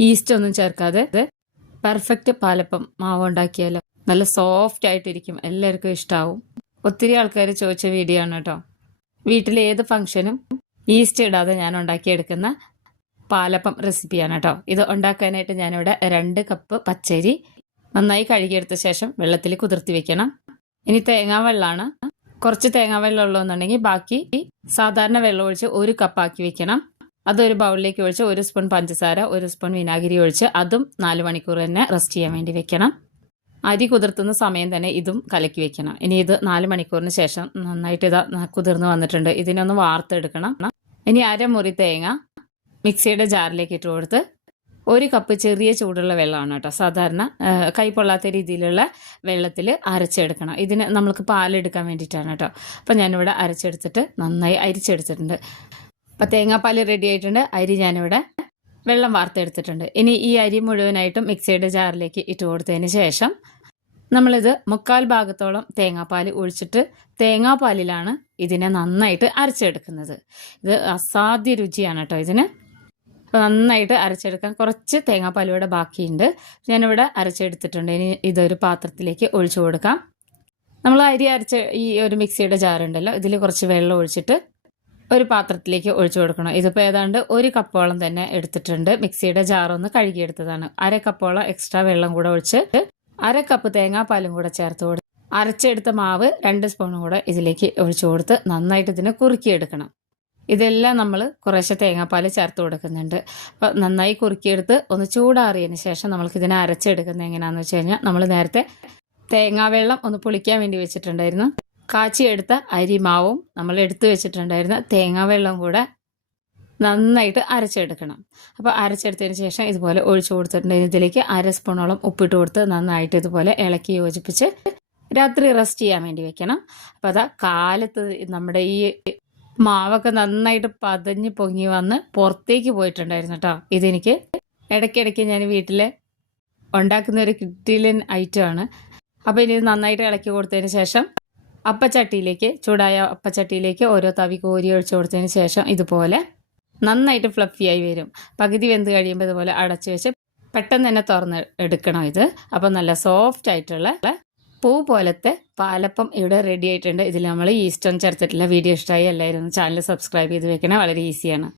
East ഒന്നും ചേർക്കാതെ perfect palappam മാവ് ഉണ്ടാക്കിയാലോ. നല്ല സോഫ്റ്റ് ആയിട്ടിരിക്കും. എല്ലാവർക്കും ഇഷ്ടാവും. ഒത്തിരി ആൾക്കാർ ചോദിച്ച വീഡിയോ ആണ് കേട്ടോ. വീട്ടിലെ ഏത് ഫംഗ്ഷനും ഈസ്റ്റ് ഇടാതെ ഞാൻ ഉണ്ടാക്കിയെടുക്കുന്ന പാലപ്പം റെസിപ്പിയാണ് കേട്ടോ. ഇത് ഉണ്ടാക്കാനായിട്ട് ഞാനിവിടെ രണ്ട് കപ്പ് പച്ചരി നന്നായി കഴുകിയെടുത്ത ശേഷം വെള്ളത്തിൽ കുതിർത്തി വെക്കണം. ഇനി തേങ്ങാ വെള്ളമാണ്. കുറച്ച് തേങ്ങാ വെള്ളം ഉള്ളതെന്നുണ്ടെങ്കിൽ ബാക്കി സാധാരണ വെള്ളം ഒഴിച്ച് ഒരു കപ്പാക്കി വെക്കണം. അതൊരു ബൗളിലേക്ക് ഒഴിച്ച് ഒരു സ്പൂൺ പഞ്ചസാര ഒരു സ്പൂൺ വിനാഗിരി ഒഴിച്ച് അതും നാല് മണിക്കൂർ തന്നെ റെസ്റ്റ് ചെയ്യാൻ വേണ്ടി വെക്കണം. അരി കുതിർത്തുന്ന സമയം തന്നെ ഇതും കലക്കി വെക്കണം. ഇനി ഇത് നാല് മണിക്കൂറിന് ശേഷം നന്നായിട്ട് ഇത് കുതിർന്ന് വന്നിട്ടുണ്ട്. ഇതിനൊന്ന് വാർത്തെടുക്കണം. ഇനി അരമുറി തേങ്ങ മിക്സിയുടെ ജാറിലേക്ക് ഇട്ട് കൊടുത്ത് ഒരു കപ്പ് ചെറിയ ചൂടുള്ള വെള്ളമാണ് കേട്ടോ. സാധാരണ കൈപ്പൊള്ളാത്ത രീതിയിലുള്ള വെള്ളത്തിൽ അരച്ചെടുക്കണം. ഇതിന് നമ്മൾക്ക് പാലെടുക്കാൻ വേണ്ടിയിട്ടാണ് കേട്ടോ. അപ്പം ഞാനിവിടെ അരച്ചെടുത്തിട്ട് നന്നായി അരിച്ചെടുത്തിട്ടുണ്ട്. അപ്പം തേങ്ങാപ്പാൽ റെഡി ആയിട്ടുണ്ട്. അരി ഞാനിവിടെ വെള്ളം വാർത്തെടുത്തിട്ടുണ്ട്. ഇനി ഈ അരി മുഴുവനായിട്ടും മിക്സിയുടെ ജാറിലേക്ക് ഇട്ട് കൊടുത്തതിന് ശേഷം നമ്മളിത് മുക്കാൽ ഭാഗത്തോളം തേങ്ങാപ്പാൽ ഒഴിച്ചിട്ട് തേങ്ങാപ്പാലിലാണ് ഇതിനെ നന്നായിട്ട് അരച്ചെടുക്കുന്നത്. ഇത് അസാധ്യ രുചിയാണ് കേട്ടോ ഇതിന്. അപ്പോൾ നന്നായിട്ട് അരച്ചെടുക്കാൻ കുറച്ച് തേങ്ങാപ്പാൽ ഇവിടെ ബാക്കിയുണ്ട്. ഞാനിവിടെ അരച്ചെടുത്തിട്ടുണ്ട്. ഇനി ഇതൊരു പാത്രത്തിലേക്ക് ഒഴിച്ചു കൊടുക്കാം. നമ്മൾ അരി അരച്ച ഈ ഒരു മിക്സിയുടെ ജാറുണ്ടല്ലോ ഇതിൽ കുറച്ച് വെള്ളം ഒഴിച്ചിട്ട് ഒരു പാത്രത്തിലേക്ക് ഒഴിച്ചു കൊടുക്കണം. ഇതിപ്പോൾ ഏതാണ്ട് ഒരു കപ്പോളം തന്നെ എടുത്തിട്ടുണ്ട്. മിക്സിയുടെ ജാറൊന്ന് കഴുകിയെടുത്തതാണ്. അര കപ്പോളം എക്സ്ട്രാ വെള്ളം കൂടെ ഒഴിച്ച് അര കപ്പ് തേങ്ങാപ്പാലും കൂടെ ചേർത്ത് കൊടുത്ത് അരച്ചെടുത്ത മാവ് രണ്ട് സ്പൂണും കൂടെ ഇതിലേക്ക് ഒഴിച്ചു കൊടുത്ത് നന്നായിട്ട് ഇതിനെ കുറുക്കിയെടുക്കണം. ഇതെല്ലാം നമ്മൾ കുറേശ്ശെ തേങ്ങാപ്പാൽ ചേർത്ത് കൊടുക്കുന്നുണ്ട്. അപ്പോൾ നന്നായി കുറുക്കിയെടുത്ത് ഒന്ന് ചൂടാറിയതിന് ശേഷം നമ്മൾക്ക് ഇതിനെ അരച്ചെടുക്കുന്നത് എങ്ങനെയാണെന്ന് വെച്ച് കഴിഞ്ഞാൽ നമ്മൾ നേരത്തെ തേങ്ങാവെള്ളം ഒന്ന് പുളിക്കാൻ വേണ്ടി വെച്ചിട്ടുണ്ടായിരുന്നു. കാച്ചിയെടുത്ത അരിമാവും നമ്മൾ എടുത്തു വെച്ചിട്ടുണ്ടായിരുന്ന തേങ്ങാവെള്ളം കൂടെ നന്നായിട്ട് അരച്ചെടുക്കണം. അപ്പോൾ അരച്ചെടുത്തതിന് ശേഷം ഇതുപോലെ ഒഴിച്ചു കൊടുത്തിട്ടുണ്ടെങ്കിൽ ഇതിലേക്ക് അര സ്പൂണോളം ഉപ്പിട്ട് കൊടുത്ത് നന്നായിട്ട് ഇതുപോലെ ഇളക്കി യോജിപ്പിച്ച് രാത്രി റെസ്റ്റ് ചെയ്യാൻ വേണ്ടി വെക്കണം. അപ്പോൾ അതാ കാലത്ത് നമ്മുടെ ഈ മാവൊക്കെ നന്നായിട്ട് പതഞ്ഞ് പൊങ്ങി വന്ന് പുറത്തേക്ക് പോയിട്ടുണ്ടായിരുന്നു കേട്ടോ ഇതെനിക്ക് ഇടയ്ക്കിടയ്ക്ക് ഞാൻ വീട്ടിൽ ഉണ്ടാക്കുന്ന ഒരു കിട്ടിലൻ ഐറ്റമാണ് അപ്പോൾ ഇനി നന്നായിട്ട് ഇളക്കി കൊടുത്തതിന് ശേഷം അപ്പച്ചട്ടിയിലേക്ക് ചൂടായ അപ്പച്ചട്ടിയിലേക്ക് ഓരോ തവി കോരി ഒഴിച്ചു കൊടുത്തതിന് ശേഷം ഇതുപോലെ നന്നായിട്ട് ഫ്ലഫിയായി വരും. പകുതി വെന്ത് കഴിയുമ്പോൾ ഇതുപോലെ അടച്ചു വെച്ച് പെട്ടെന്ന് തന്നെ തുറന്ന് എടുക്കണം ഇത്. അപ്പോൾ നല്ല സോഫ്റ്റ് ആയിട്ടുള്ള പൂ പോലത്തെ പാലപ്പം ഇവിടെ റെഡി ആയിട്ടുണ്ട്. ഇതിൽ നമ്മൾ ഈസ്റ്റൊന്നും ചേർത്തിട്ടില്ല വീഡിയോ ഇഷ്ടമായി എല്ലാവരും ചാനൽ സബ്സ്ക്രൈബ് ചെയ്ത് വെക്കണേ. വളരെ ഈസിയാണ്